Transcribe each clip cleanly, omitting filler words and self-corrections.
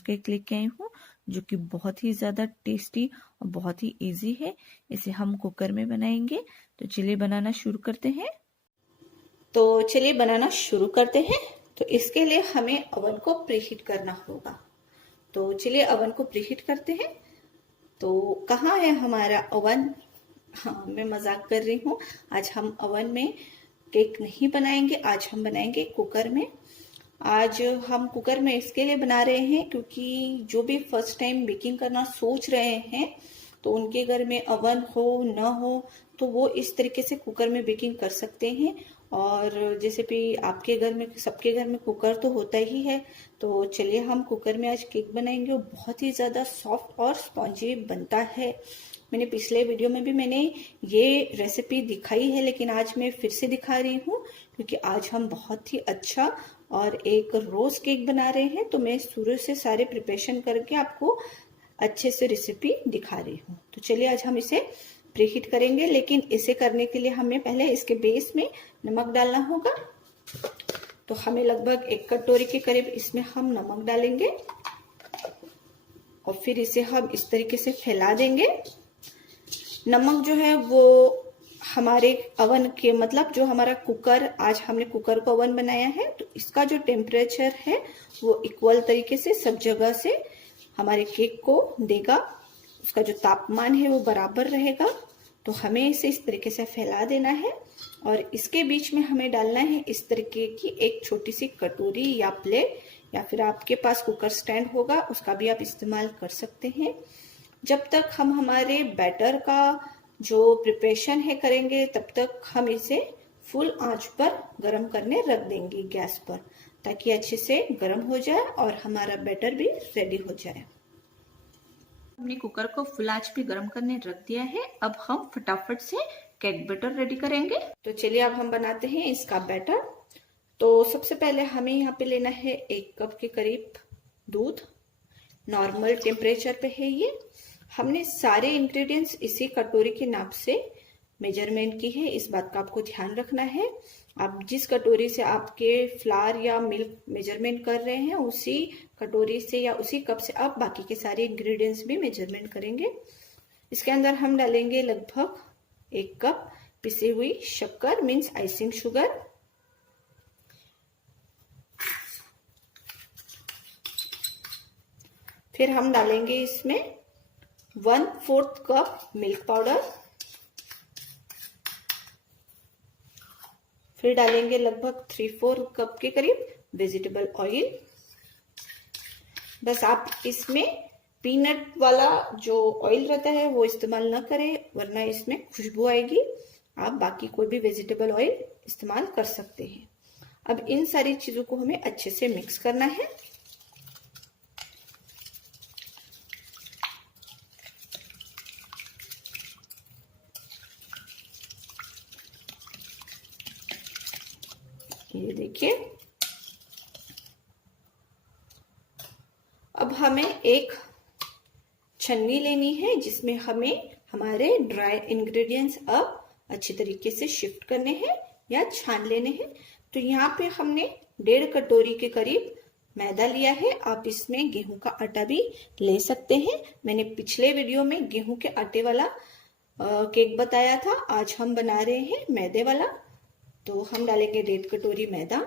Cake लेके आई हूँ जो कि बहुत ही ज़्यादा टेस्टी और बहुत ही इजी है। इसे हम कुकर में बनाएंगे। तो चलिए बनाना शुरू करते हैं। तो इसके लिए हमें ओवन को प्रीहीट करना होगा। तो चलिए ओवन को प्रीहीट करते हैं। तो कहाँ है हमारा ओवन? हाँ, मैं मजाक कर रही हूँ। आज हम ओवन में केक नहीं बनाएंगे, आज हम बनाएंगे कुकर में। आज हम कुकर में इसके लिए बना रहे हैं क्योंकि जो भी फर्स्ट टाइम बेकिंग करना सोच रहे हैं तो उनके घर में ओवन हो न हो तो वो इस तरीके से कुकर में बेकिंग कर सकते हैं। और जैसे भी आपके घर में, सबके घर में कुकर तो होता ही है। तो चलिए हम कुकर में आज केक बनाएंगे और बहुत ही ज़्यादा सॉफ्ट और स्पॉन्जी बनता है। मैंने पिछले वीडियो में भी मैंने ये रेसिपी दिखाई है, लेकिन आज मैं फिर से दिखा रही हूँ क्योंकि आज हम बहुत ही अच्छा और एक रोज केक बना रहे हैं। तो मैं शुरू से सारे प्रिपरेशन करके आपको अच्छे से रेसिपी दिखा रही हूँ। तो चलिए आज हम इसे प्रीहीट करेंगे, लेकिन इसे करने के लिए हमें पहले इसके बेस में नमक डालना होगा। तो हमें लगभग 1 कटोरी के करीब इसमें हम नमक डालेंगे और फिर इसे हम इस तरीके से फैला देंगे। नमक जो है वो हमारे ओवन के, मतलब जो हमारा कुकर, आज हमने कुकर को ओवन बनाया है तो इसका जो टेम्परेचर है वो इक्वल तरीके से सब जगह से हमारे केक को देगा। उसका जो तापमान है वो बराबर रहेगा। तो हमें इसे इस तरीके से फैला देना है और इसके बीच में हमें डालना है इस तरीके की एक छोटी सी कटोरी या प्लेट, या फिर आपके पास कुकर स्टैंड होगा उसका भी आप इस्तेमाल कर सकते हैं। जब तक हम हमारे बैटर का जो प्रिपरेशन है करेंगे तब तक हम इसे फुल आंच पर गरम करने रख देंगे गैस पर, ताकि अच्छे से गरम हो जाए और हमारा बैटर भी रेडी हो जाए। हमने कुकर को फुल आंच पे गरम करने रख दिया है। अब हम फटाफट से केक बैटर रेडी करेंगे। तो चलिए अब हम बनाते हैं इसका बैटर। तो सबसे पहले हमें यहाँ पे लेना है 1 कप के करीब दूध। नॉर्मल टेम्परेचर पे है ये। हमने सारे इंग्रेडिएंट्स इसी कटोरी के नाप से मेजरमेंट की है, इस बात का आपको ध्यान रखना है। आप जिस कटोरी से आपके फ्लावर या मिल्क मेजरमेंट कर रहे हैं उसी कटोरी से या उसी कप से आप बाकी के सारे इंग्रेडिएंट्स भी मेजरमेंट करेंगे। इसके अंदर हम डालेंगे लगभग 1 कप पिसी हुई शक्कर, मीन्स आइसिंग शुगर। फिर हम डालेंगे इसमें 1/4 कप मिल्क पाउडर। फिर डालेंगे लगभग 3/4 कप के करीब वेजिटेबल ऑयल। बस आप इसमें पीनट वाला जो ऑयल रहता है वो इस्तेमाल ना करें, वरना इसमें खुशबू आएगी। आप बाकी कोई भी वेजिटेबल ऑयल इस्तेमाल कर सकते हैं। अब इन सारी चीजों को हमें अच्छे से मिक्स करना है। ये देखिए, अब हमें एक छन्नी लेनी है जिसमें हमें हमारे ड्राई इंग्रेडिएंट्स अब अच्छी तरीके से शिफ्ट करने हैं या छान लेने हैं। तो यहाँ पे हमने 1.5 कटोरी के करीब मैदा लिया है। आप इसमें गेहूं का आटा भी ले सकते हैं। मैंने पिछले वीडियो में गेहूं के आटे वाला केक बताया था, आज हम बना रहे हैं मैदे वाला। तो हम डालेंगे 1.5 कटोरी मैदा।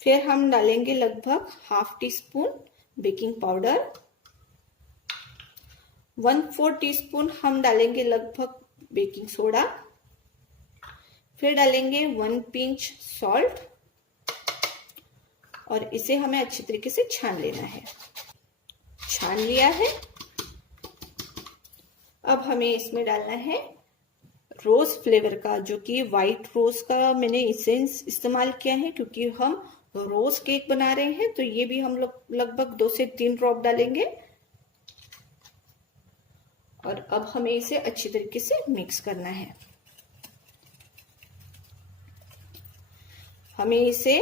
फिर हम डालेंगे लगभग 1/2 टीस्पून बेकिंग पाउडर। 1/4 टीस्पून हम डालेंगे लगभग बेकिंग सोडा। फिर डालेंगे 1 पिंच सॉल्ट और इसे हमें अच्छी तरीके से छान लेना है। छान लिया है। अब हमें इसमें डालना है रोज फ्लेवर का, जो कि व्हाइट रोज का मैंने इसेंस इस्तेमाल किया है क्योंकि हम रोज केक बना रहे हैं। तो ये भी हम लोग लगभग 2 से 3 ड्रॉप डालेंगे और अब हमें इसे अच्छी तरीके से मिक्स करना है। हमें इसे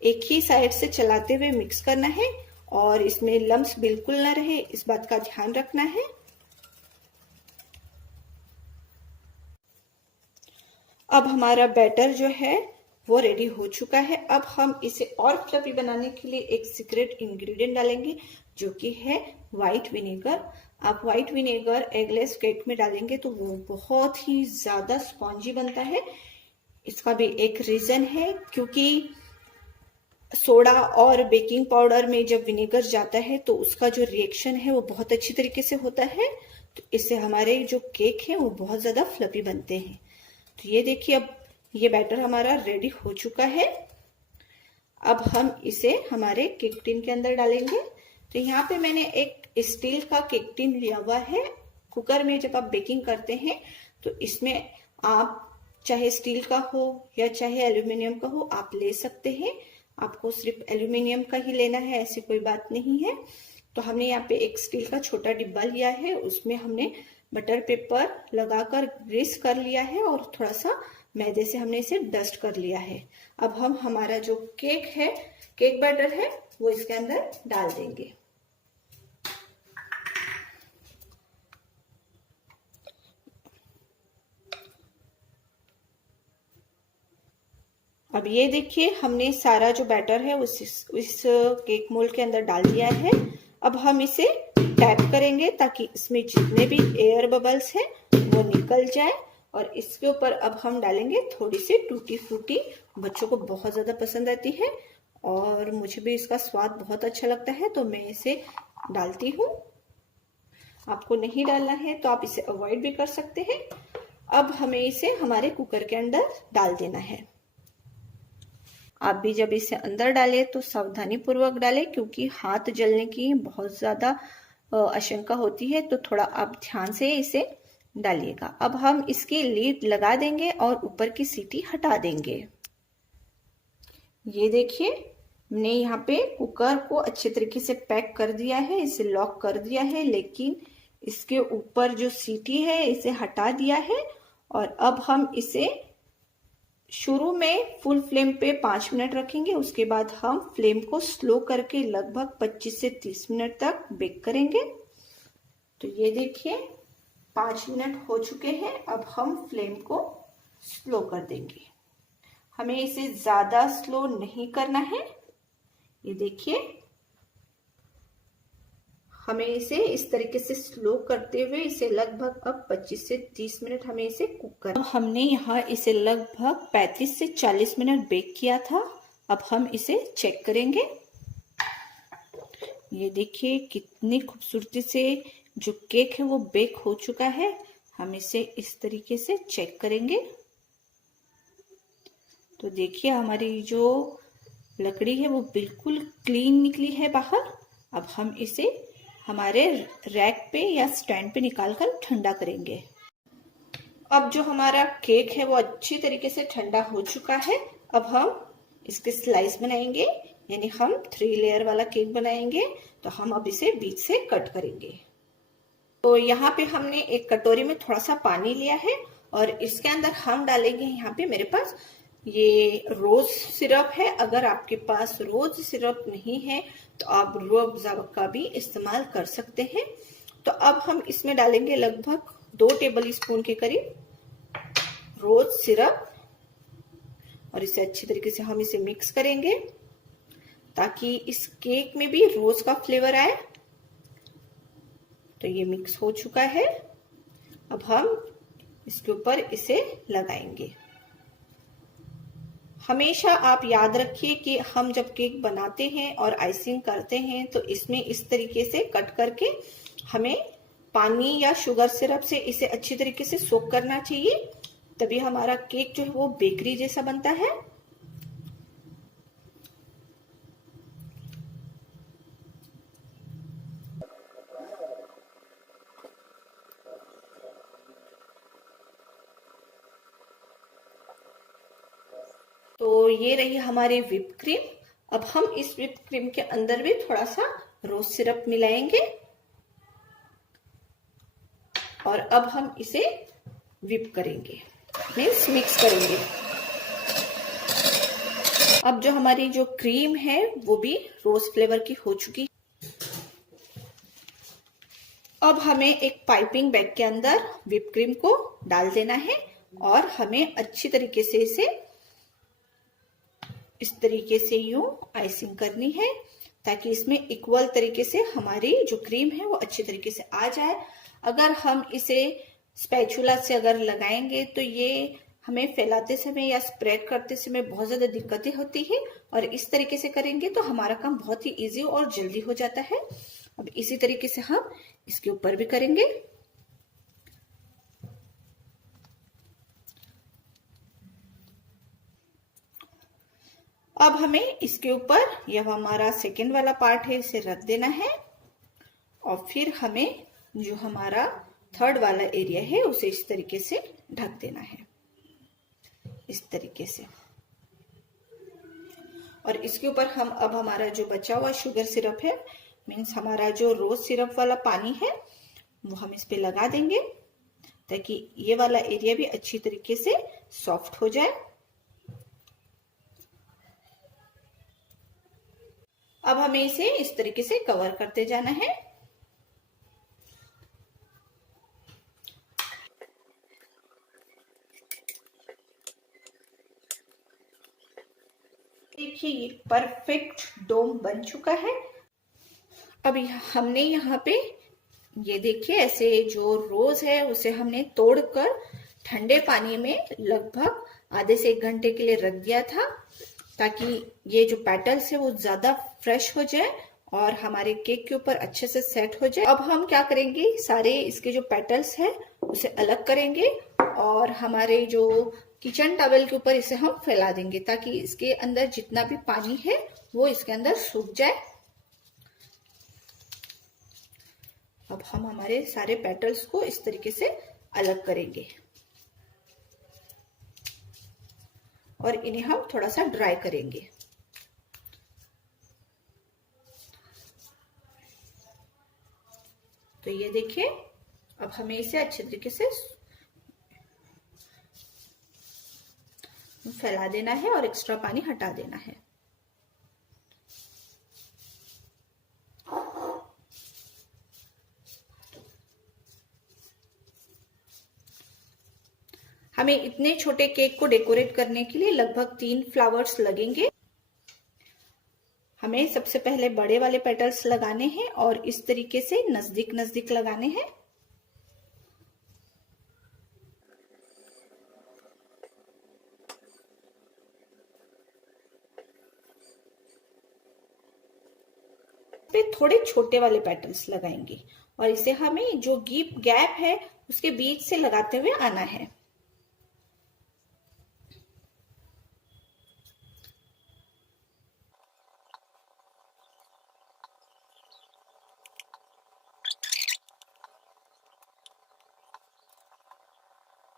एक ही साइड से चलाते हुए मिक्स करना है और इसमें लम्स बिल्कुल ना रहे, इस बात का ध्यान रखना है। अब हमारा बैटर जो है वो रेडी हो चुका है। अब हम इसे और फ्लफी बनाने के लिए एक सीक्रेट इंग्रेडिएंट डालेंगे, जो कि है व्हाइट विनेगर। आप व्हाइट विनेगर एगलेस केक में डालेंगे तो वो बहुत ही ज्यादा स्पॉन्जी बनता है। इसका भी एक रीजन है, क्योंकि सोडा और बेकिंग पाउडर में जब विनेगर जाता है तो उसका जो रिएक्शन है वो बहुत अच्छी तरीके से होता है, तो इससे हमारे जो केक है वो बहुत ज्यादा फ्लफी बनते हैं। तो ये देखिए, अब ये बैटर हमारा रेडी हो चुका है। अब हम इसे हमारे केक टिन के अंदर डालेंगे। तो यहाँ पे मैंने एक स्टील का केक टिन लिया हुआ है। कुकर में जब आप बेकिंग करते हैं तो इसमें आप चाहे स्टील का हो या चाहे एल्यूमिनियम का हो, आप ले सकते हैं। आपको सिर्फ एल्यूमिनियम का ही लेना है, ऐसी कोई बात नहीं है। तो हमने यहाँ पे एक स्टील का छोटा डिब्बा लिया है, उसमें हमने बटर पेपर लगाकर ग्रीस कर लिया है और थोड़ा सा मैदे से हमने इसे डस्ट कर लिया है। अब हम हमारा जो केक है, केक बैटर है, वो इसके अंदर डाल देंगे। अब ये देखिए, हमने सारा जो बैटर है इस केक मोल्ड के अंदर डाल दिया है। अब हम इसे टैप करेंगे ताकि इसमें जितने भी एयर बबल्स हैं वो निकल जाए। और इसके ऊपर अब हम डालेंगे थोड़ी सी टूटी फ्रूटी। बच्चों को बहुत ज्यादा पसंद आती है और मुझे भी इसका स्वाद बहुत अच्छा लगता है, तो मैं इसे डालती हूँ। आपको नहीं डालना है तो आप इसे अवॉइड भी कर सकते हैं। अब हमें इसे हमारे कुकर के अंदर डाल देना है। आप भी जब इसे अंदर डालें तो सावधानी पूर्वक डालें, क्योंकि हाथ जलने की बहुत ज्यादा आशंका होती है, तो थोड़ा आप ध्यान से इसे डालिएगा। अब हम इसकी लीड लगा देंगे और ऊपर की सीटी हटा देंगे। ये देखिए, मैंने यहाँ पे कुकर को अच्छे तरीके से पैक कर दिया है, इसे लॉक कर दिया है, लेकिन इसके ऊपर जो सीटी है इसे हटा दिया है। और अब हम इसे शुरू में फुल फ्लेम पे 5 मिनट रखेंगे। उसके बाद हम फ्लेम को स्लो करके लगभग 25 से 30 मिनट तक बेक करेंगे। तो ये देखिए, 5 मिनट हो चुके हैं। अब हम फ्लेम को स्लो कर देंगे। हमें इसे ज्यादा स्लो नहीं करना है। ये देखिए, हमें इसे इस तरीके से स्लो करते हुए इसे लगभग अब 25 से 30 मिनट हमें इसे कुक करना। हमने यहाँ इसे लगभग 35 से 40 मिनट बेक किया था। अब हम इसे चेक करेंगे। ये देखिए, कितनी खूबसूरती से जो केक है वो बेक हो चुका है। हम इसे इस तरीके से चेक करेंगे। तो देखिए, हमारी जो लकड़ी है वो बिल्कुल क्लीन निकली है बाहर। अब हम इसे हमारे रैक पे या स्टैंड पे निकालकर ठंडा करेंगे। अब जो हमारा केक है वो अच्छी तरीके से ठंडा हो चुका है। अब हम इसके स्लाइस बनाएंगे, यानी हम 3 लेयर वाला केक बनाएंगे। तो हम अब इसे बीच से कट करेंगे। तो यहाँ पे हमने एक कटोरी में थोड़ा सा पानी लिया है और इसके अंदर हम डालेंगे, यहाँ पे मेरे पास ये रोज सिरप है। अगर आपके पास रोज सिरप नहीं है तो आप रूह अफ़ज़ा का भी इस्तेमाल कर सकते हैं। तो अब हम इसमें डालेंगे लगभग 2 टेबल स्पून के करीब रोज सिरप और इसे अच्छी तरीके से हम इसे मिक्स करेंगे ताकि इस केक में भी रोज का फ्लेवर आए। तो ये मिक्स हो चुका है। अब हम इसके ऊपर इसे लगाएंगे। हमेशा आप याद रखिए कि हम जब केक बनाते हैं और आइसिंग करते हैं तो इसमें इस तरीके से कट करके हमें पानी या शुगर सिरप से इसे अच्छी तरीके से सोक करना चाहिए, तभी हमारा केक जो है वो बेकरी जैसा बनता है। तो ये रही हमारी व्हिप क्रीम। अब हम इस व्हिप क्रीम के अंदर भी थोड़ा सा रोज सिरप मिलाएंगे और अब हम इसे व्हिप करेंगे, मीन्स मिक्स करेंगे। अब जो हमारी जो क्रीम है वो भी रोज फ्लेवर की हो चुकी। अब हमें एक पाइपिंग बैग के अंदर व्हिप क्रीम को डाल देना है और हमें अच्छी तरीके से इसे इस तरीके से यूं आइसिंग करनी है ताकि इसमें इक्वल तरीके से हमारी जो क्रीम है वो अच्छी तरीके से आ जाए। अगर हम इसे स्पैचुला से अगर लगाएंगे तो ये हमें फैलाते समय या स्प्रेड करते समय बहुत ज्यादा दिक्कतें होती है, और इस तरीके से करेंगे तो हमारा काम बहुत ही इजी और जल्दी हो जाता है। अब इसी तरीके से हम इसके ऊपर भी करेंगे। अब हमें इसके ऊपर यह हमारा सेकेंड वाला पार्ट है इसे रख देना है, और फिर हमें जो हमारा थर्ड वाला एरिया है उसे इस तरीके से ढक देना है, इस तरीके से। और इसके ऊपर हम अब हमारा जो बचा हुआ शुगर सिरप है, मीन्स हमारा जो रोज सिरप वाला पानी है, वो हम इस पे लगा देंगे ताकि ये वाला एरिया भी अच्छी तरीके से सॉफ्ट हो जाए। अब हमें इसे इस तरीके से कवर करते जाना है। देखिए ये परफेक्ट डोम बन चुका है। अब हमने यहाँ पे ये देखिए ऐसे जो रोज है उसे हमने तोड़कर ठंडे पानी में लगभग आधे से 1 घंटे के लिए रख दिया था ताकि ये जो पेटल्स है वो ज्यादा फ्रेश हो जाए और हमारे केक के ऊपर अच्छे से सेट हो जाए। अब हम क्या करेंगे, सारे इसके जो पेटल्स है उसे अलग करेंगे और हमारे जो किचन टॉवेल के ऊपर इसे हम फैला देंगे ताकि इसके अंदर जितना भी पानी है वो इसके अंदर सूख जाए। अब हम हमारे सारे पेटल्स को इस तरीके से अलग करेंगे और इन्हें हम थोड़ा सा ड्राई करेंगे। तो ये देखिए अब हमें इसे अच्छे तरीके से फैला देना है और एक्स्ट्रा पानी हटा देना है। हमें इतने छोटे केक को डेकोरेट करने के लिए लगभग 3 फ्लावर्स लगेंगे। हमें सबसे पहले बड़े वाले पेटल्स लगाने हैं और इस तरीके से नजदीक नजदीक लगाने हैं। पे थोड़े छोटे वाले पेटल्स लगाएंगे और इसे हमें जो गैप है उसके बीच से लगाते हुए आना है।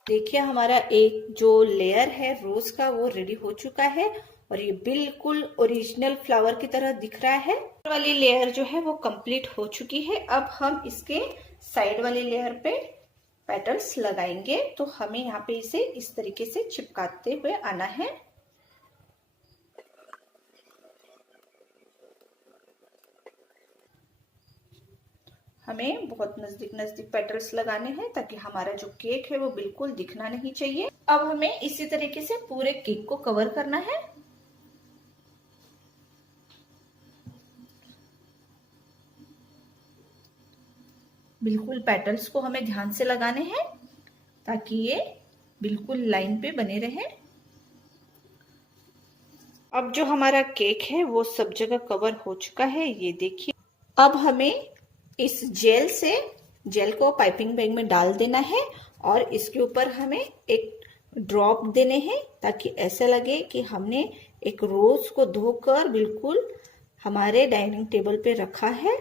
देखिए हमारा एक जो लेयर है रोज का वो रेडी हो चुका है और ये बिल्कुल ओरिजिनल फ्लावर की तरह दिख रहा है। ऊपर वाली लेयर जो है वो कंप्लीट हो चुकी है। अब हम इसके साइड वाली लेयर पे पेटल्स लगाएंगे। तो हमें यहाँ पे इसे इस तरीके से चिपकाते हुए आना है। हमें बहुत नजदीक नजदीक पेटल्स लगाने हैं ताकि हमारा जो केक है वो बिल्कुल दिखना नहीं चाहिए। अब हमें इसी तरीके से पूरे केक को कवर करना है। बिल्कुल पेटल्स को हमें ध्यान से लगाने हैं ताकि ये बिल्कुल लाइन पे बने रहे। अब जो हमारा केक है वो सब जगह कवर हो चुका है, ये देखिए। अब हमें इस जेल को पाइपिंग बैग में डाल देना है और इसके ऊपर हमें एक ड्रॉप देने हैं ताकि ऐसा लगे कि हमने एक रोज को धोकर बिल्कुल हमारे डाइनिंग टेबल पे रखा है।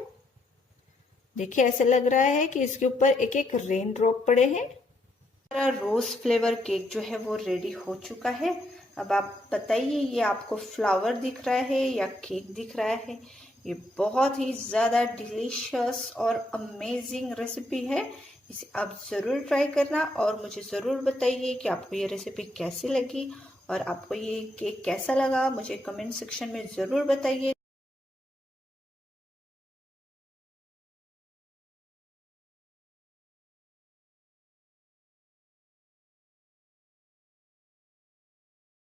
देखिए ऐसे लग रहा है कि इसके ऊपर एक एक रेन ड्रॉप पड़े हैं। हमारा रोज फ्लेवर केक जो है वो रेडी हो चुका है। अब आप बताइए ये आपको फ्लावर दिख रहा है या केक दिख रहा है। ये बहुत ही ज़्यादा डिलीशियस और अमेजिंग रेसिपी है। इसे आप ज़रूर ट्राई करना और मुझे ज़रूर बताइए कि आपको ये रेसिपी कैसी लगी और आपको ये केक कैसा लगा। मुझे कमेंट सेक्शन में ज़रूर बताइए।